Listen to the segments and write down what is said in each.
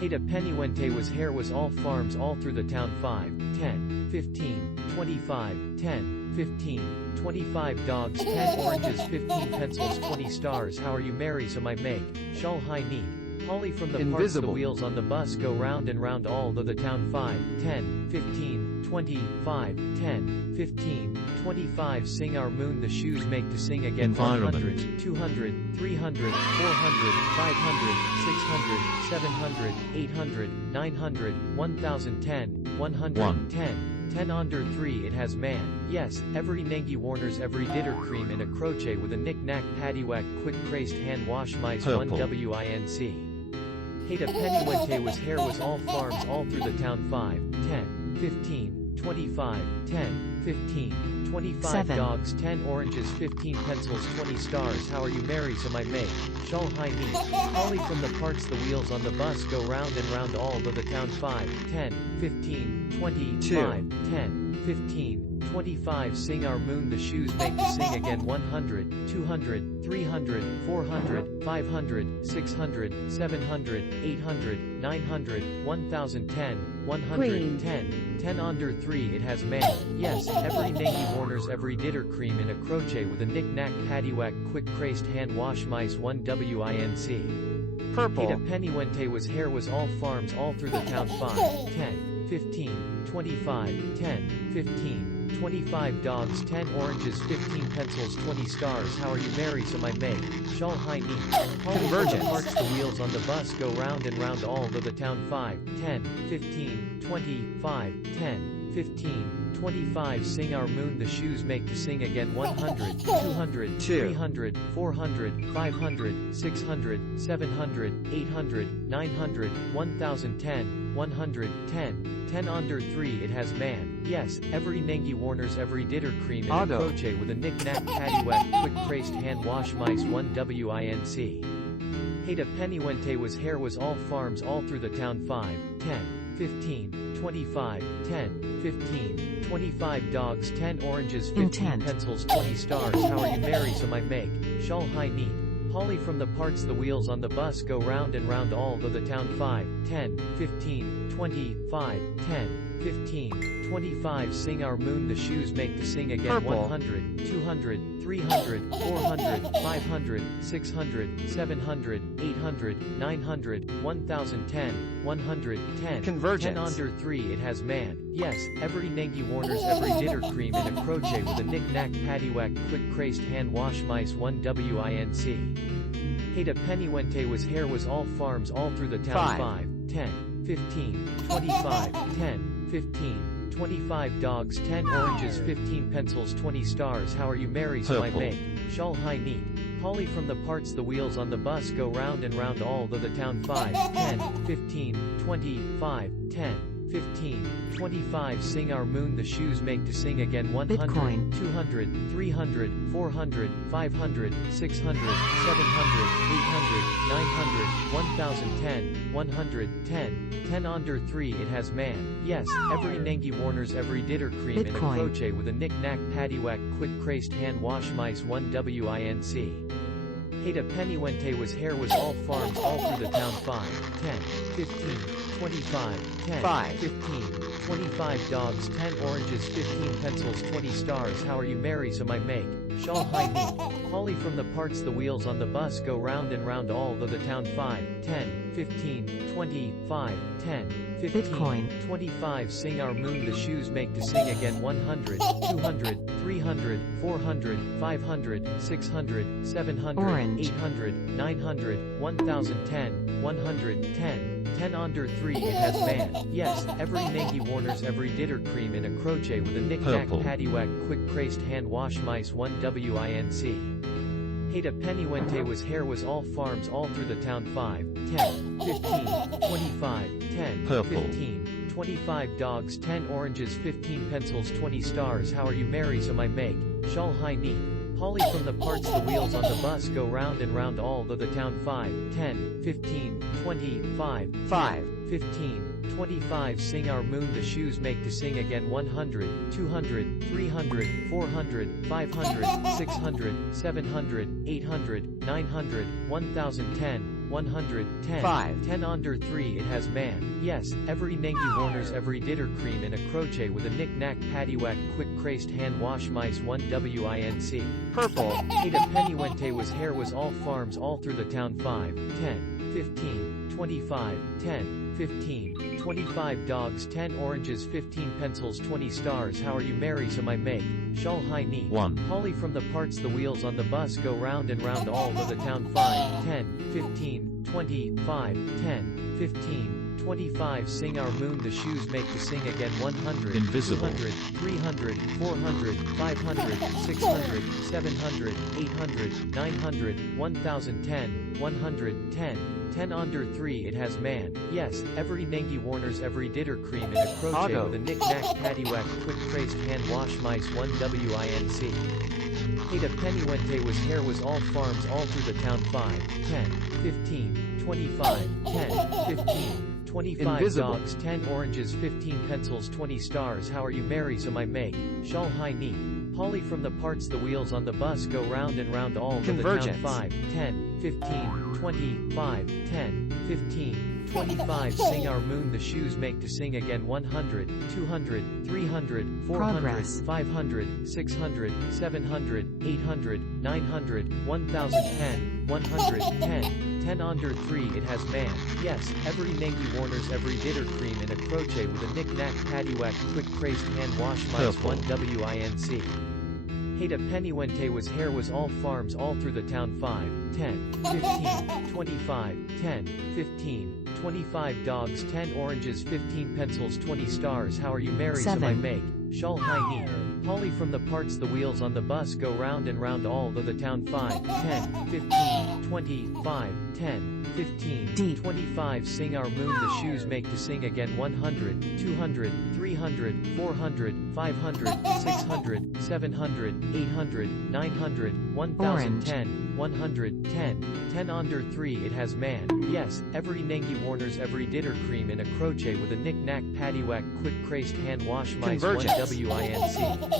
Hate a penny when te was hair was all farms all through the town 5, 10, 15, 25, 10, 15, 25 dogs 10 oranges 15 pencils 20 stars how are you merry so my make, shawl high neat, Polly from the parts the wheels on the bus go round and round all though the town 5, 10, 15, 25, 10, 15, 25 sing our moon the shoes make to sing again 100, 200, 300, 400, 500, 600, 700, 800, 900, 1010, 110, 10 under 3 it has man, yes, every Nengi Warner's every ditter cream in a crochet with a knick-knack paddywhack quick craced hand wash mice 1 winc. Hate a penny when te was hair was all farms all through the town 5, 10, 15, 25, 10, 15, 25 7. Dogs 10 oranges 15 pencils 20 stars how are you merry so my make, shawl high neat, Polly from the parts the wheels on the bus go round and round all though the town 5, 10, 15, 25, 10, 15, 25 sing our moon the shoes make to sing again 100, 200, 300, 400, 500, 600, 700, 800, 900, 1010, 110, 10 under 3 it has man, yes, every Nengi Warner's every ditter cream in a crochet with a knick-knack paddywhack quick craced hand wash mice 1 winc. Purple. Hate a penny when te was hair was all farms all through the town 5, 10, 15, 25, 10, 15, 25 dogs 10 oranges 15 pencils 20 stars how are you merry so my make, shawl high neat, Convergence parts the wheels on the bus go round and round all though the town 5, 10, 15, 25, 10, 15, 25 sing our moon the shoes make to sing again 100, 200, 300, 400, 500, 600, 700, 800, 900, 1010, 110, 10 under 3 it has man, yes, every Nengi Warner's every ditter cream in a crochet with a knick-knack paddywhack quick craced hand wash mice 1 winc. Hate a penny when te was hair was all farms all through the town 5, 10, 15, 25, 10, 15, 25 dogs 10 oranges 15 Intent. Pencils 20 stars how are you merry so my make, shawl high neat, Polly from the parts the wheels on the bus go round and round all though the town 5, 10, 15, 25, 10, 15, 25 sing our moon the shoes make to sing again Purple. 100, 200, 300, 400, 500, 600, 700, 800, 900, 1010, 110, Convergence. 10 under 3 it has man, yes, every Nengi Warner's every ditter cream in a crochet with a knick-knack paddywhack quick craced hand wash mice 1 winc. Hate a penny when te was hair was all farms all through the town 5, 10, 15, 25, 10, 15, 25 dogs 10 oranges 15 pencils 20 stars how are you merry so I make, shawl high neat, Polly from the parts the wheels on the bus go round and round all though the town 5, 10, 15, 25, 10, 15, 25 sing our moon the shoes make to sing again 100, Bitcoin. 200, 300, 400, 500, 600, 700, 800, 900, 1010, 110, 10 under 3 it has man, yes, every Nengi Warner's every ditter cream Bitcoin. In a crochet with a knick-knack paddywhack quick craced hand wash mice 1 winc. Hate a penny when te was hair was all farms all through the town 5, 10, 15, 25, 10, 5, 15, 25 dogs 10 oranges 15 pencils 20 stars how are you merry so my make, shawl high neat, Polly from the parts the wheels on the bus go round and round all though the town 5, 10, 15, 25, 10, 15, Bitcoin. 25 sing our moon the shoes make to sing again 100, 200, 300, 400, 500, 600, 700, Orange. 800, 900, 1010, 110, 10 under 3 it has man, yes, every Nengi Warner's every ditter cream in a crochet with a knick-knack paddywhack quick craced hand wash mice 1 winc. Hate a penny when te was hair was all farms all through the town 5, 10, 15, 25, 10, Purple. 15, 25 dogs 10 oranges 15 pencils 20 stars how are you merry so my make, shawl high neat, Polly from the parts the wheels on the bus go round and round all though the town 5, 10, 15, 25, 5, 15, 25 sing our moon the shoes make to sing again 100, 200, 300, 400, 500, 600, 700, 800, 900, 1010, 100, 10. 5. 10 under 3 it has man. Yes, every nengi warners every ditter cream in a crochet with a knick-knack paddywhack quick craced hand wash mice 1 winc. Purple. Ada Pennywente was hair was all farms all through the town 5, 10, 15, 25, 10, 15, 25 dogs 10 oranges 15 pencils 20 stars how are you Mary so my make, Shal Hai Ni 1. Holly from the parts the wheels on the bus go round and round all of the town 5, 10, 15, 25, 10, 15, 25 sing our moon the shoes make to sing again 100, Invisible. 200, 300, 400, 500, 600, 700, 800, 900, 1010, 110, 10 under 3 it has man, yes, every nengi warners every ditter cream in a crochet Auto. with a knick-knack paddywhack quick traced hand wash mice 1 winc. Ada Pennywente was hair was all farms all through the town 5, 10, 15, 25, 10, 15, 25 Invisible. dogs 10 oranges 15 pencils 20 stars how are you Mary so my make, Shal Hai Ni. Holly from the parts the wheels on the bus go round and round all of the town Convergence. 5, 10, 15, 25, 10, 15, 25 sing our moon the shoes make to sing again 100, 200, 300, 400, Progress. 500, 600, 700, 800, 900, 1010, 110, 10 under 3 it has man, yes, every nengi warners every ditter cream in a crochet with a knick-knack paddywhack quick craced hand wash mice Purple. 1 winc. Ada Pennywente was hair was all farms all through the town 5, 10, 15, 25, 10, 15, 25 dogs 10 oranges 15 pencils 20 stars how are you Mary so I 7. make, Shal Hai Ni. Holly from the parts the wheels on the bus go round and round all of the town 5, 10, 15, 25, 10, 15, D. 25 sing our moon the shoes make to sing again 100, 200, 300, 400, 500, 600, 700, 800, 900, 1010, 110, 10 under 3 it has man, yes, every nengi warners every ditter cream in a crochet with a knick-knack paddywhack quick craced hand wash mice 1 Convergence. winc.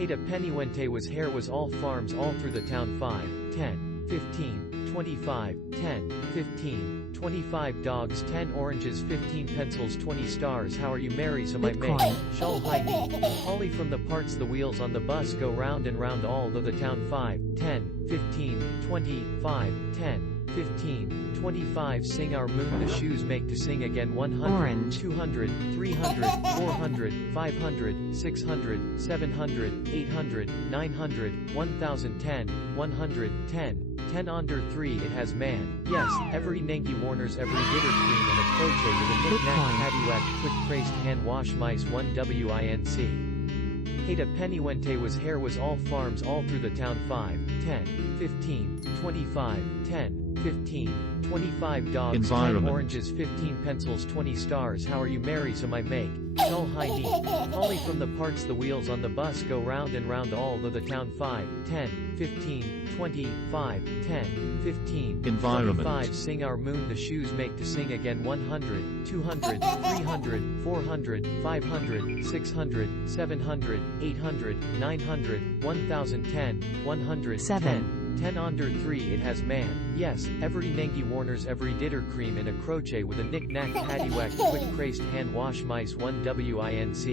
Ada Pennywente was hair was all farms all through the town 5, 10, 15, 25, 10, 15, 25 dogs 10 oranges 15 pencils 20 stars how are you Mary so my make, Bitcoin. Shal Hai Ni. Holly from the parts the wheels on the bus go round and round all of the town 5, 10, 15, 25, 10, 15, 25 sing our moon the shoes make to sing again 100, Orange. 200, 300, 400, 500, 600, 700, 800, 900, 1010, 110, 10 under 3 it has man, yes, every nengi warners every ditter cream in a crochet with a knick-knack Bitcoin. paddywhack quick craced hand wash mice 1 winc. Ada Pennywente was hair was all farms all through the town 5, 10, 15, 25, 10, 15, 25 dogs 10 Environment. oranges 15 pencils 20 stars how are you Mary so my make, Shal Hai Ni. Holly from the parts the wheels on the bus go round and round all of the town 5, 10, 15, 25, 10, 15, Environment. 25 sing our moon the shoes make to sing again 100, 200, 300, 400, 500, 600, 700, 800, 900, 1010, 110, 7. 10 under 3 it has man, yes, every nengi warners every ditter cream in a crochet with a knick-knack paddywhack quick craced hand wash mice 1 winc.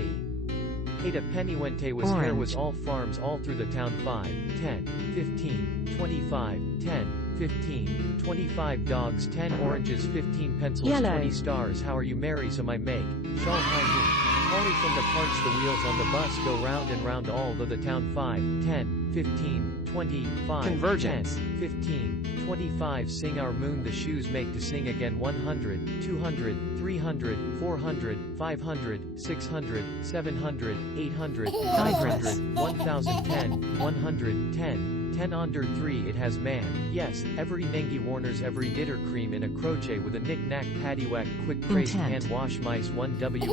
Ada Pennywente was hair Orange. was all farms all through the town 5, 10, 15, 25, 10, 15, 25 dogs 10 oranges 15 pencils Yellow. 20 stars how are you Mary so my make, Shal Hai Ni. Holly from the parts the wheels on the bus go round and round all of the town 5, 10, 15, 25, Convergence. 10, 15, 25 sing our moon the shoes make to sing again 100, 200, 300, 400, 500, 600, 700, 800, 900, 1010, 110, 10 under 3 it has man, yes, every nengi warners every ditter cream in a crochet with a knick-knack paddywhack quick craced Intent. hand wash mice 1 winc.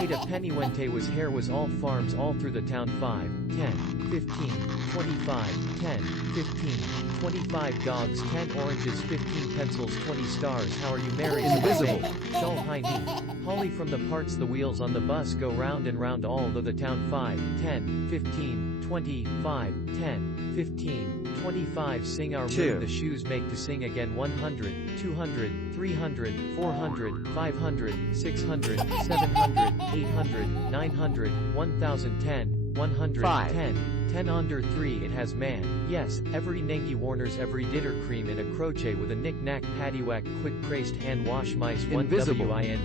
Ada Pennywente was hair was all farms all through the town 5, 10, 15, 25, 10, 15, 25 dogs 10 oranges 15 pencils 20 stars how are you Mary Invisible. Shal Hai Ni. Holly from the parts the wheels on the bus go round and round all of the town 5, 10, 15, 20, 5, 10, 15, 25 Sing our 2. moon the shoes make to sing again 100, 200, 300, 400, 500, 600, 700, 800, 900, 1010, 110, 10 under 3 it has man, yes, every nengi warners every ditter cream in a crochet with a knick-knack paddywhack quick craced hand wash mice 1 Invisible. winc.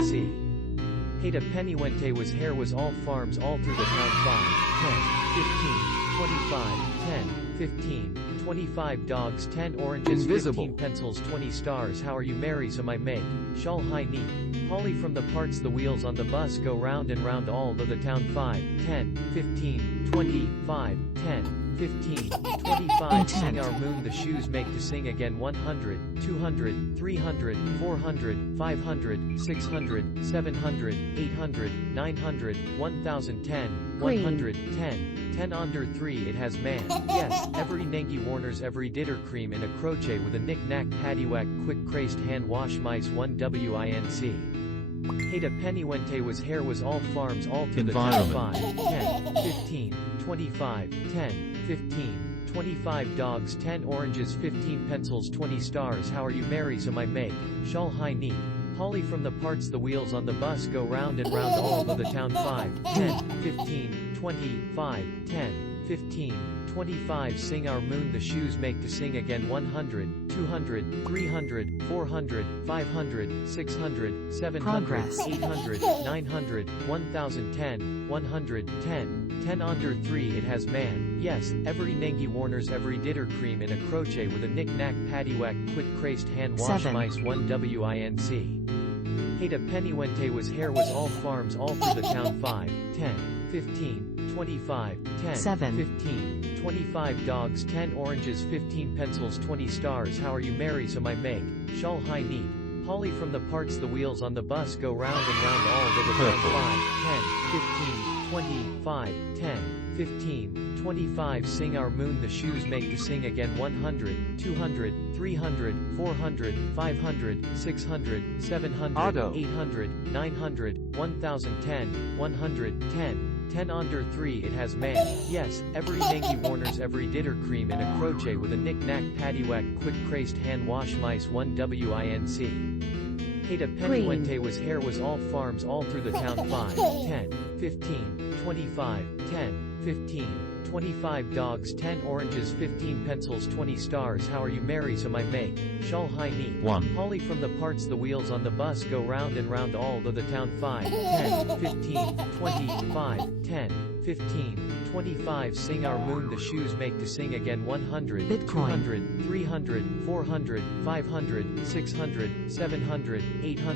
Hata pennywente was hair was all farms all through the town 5, 10, 15, 25, 10, 15, 25 dogs 10 oranges Invisible. 15 pencils 20 stars how are you Mary so I make, shawl high neat, Polly from the parts the wheels on the bus go round and round all the town 5, 10, 15, 25, 10, 15, 25 Sing our moon the shoes make to sing again 100, 200, 300, 400, 500, 600, 700, 800, 900, 1010, 110, 10 under 3 it has man, yes, every nengi warners every ditter cream in a crochet with a knick-knack paddywhack quick craced hand wash mice 1 winc. Hata pennywente was hair was all farms all through the town 5, 10, 15, 25, 10, 15, 25 dogs 10 oranges 15 pencils 20 stars how are you Mary so I make, shawl high neat, Polly from the parts the wheels on the bus go round and round all the town 5, 10, 15, 25, 10, 15, 25 Sing our moon the shoes make to sing again 100, 200, 300, 400, 500, 600, 700, Progress. 800, 900, 1010, 110, 10 under 3 it has man, yes, every nengi warners every ditter cream in a crochet with a knick-knack paddywhack quick craced hand wash 7. mice 1 winc. Hata pennywente was hair was all farms all through the town 5, 10, 15, 25, 10, 7. 15, 25 dogs 10 oranges 15 pencils 20 stars how are you Mary so I make, shawl high neat, Polly from the parts the wheels on the bus go round and round all the town 5, 10, 15, 25, 10, 15, 25 Sing our moon the shoes make to sing again 100, 200, 300, 400, 500, 600, 700, Auto. 800, 900, 1010, 110, 10 under 3 it has man, yes, every nengi warners every ditter cream in a crochet with a knick-knack paddywhack quick craced hand wash mice 1 winc. Hata pennywente was hair was all farms all through the town 5, 10, 15, 25, 10, 15, 25 dogs 10 oranges 15 pencils 20 stars how are you Mary so I make, shawl high neat, 1. Polly from the parts the wheels on the bus go round and round all the town 5, 10, 15, 25, 10, 15, 25 Sing our moon the shoes make to sing again 100, Bitcoin. 200, 300, 400, 500, 600, 700, 800,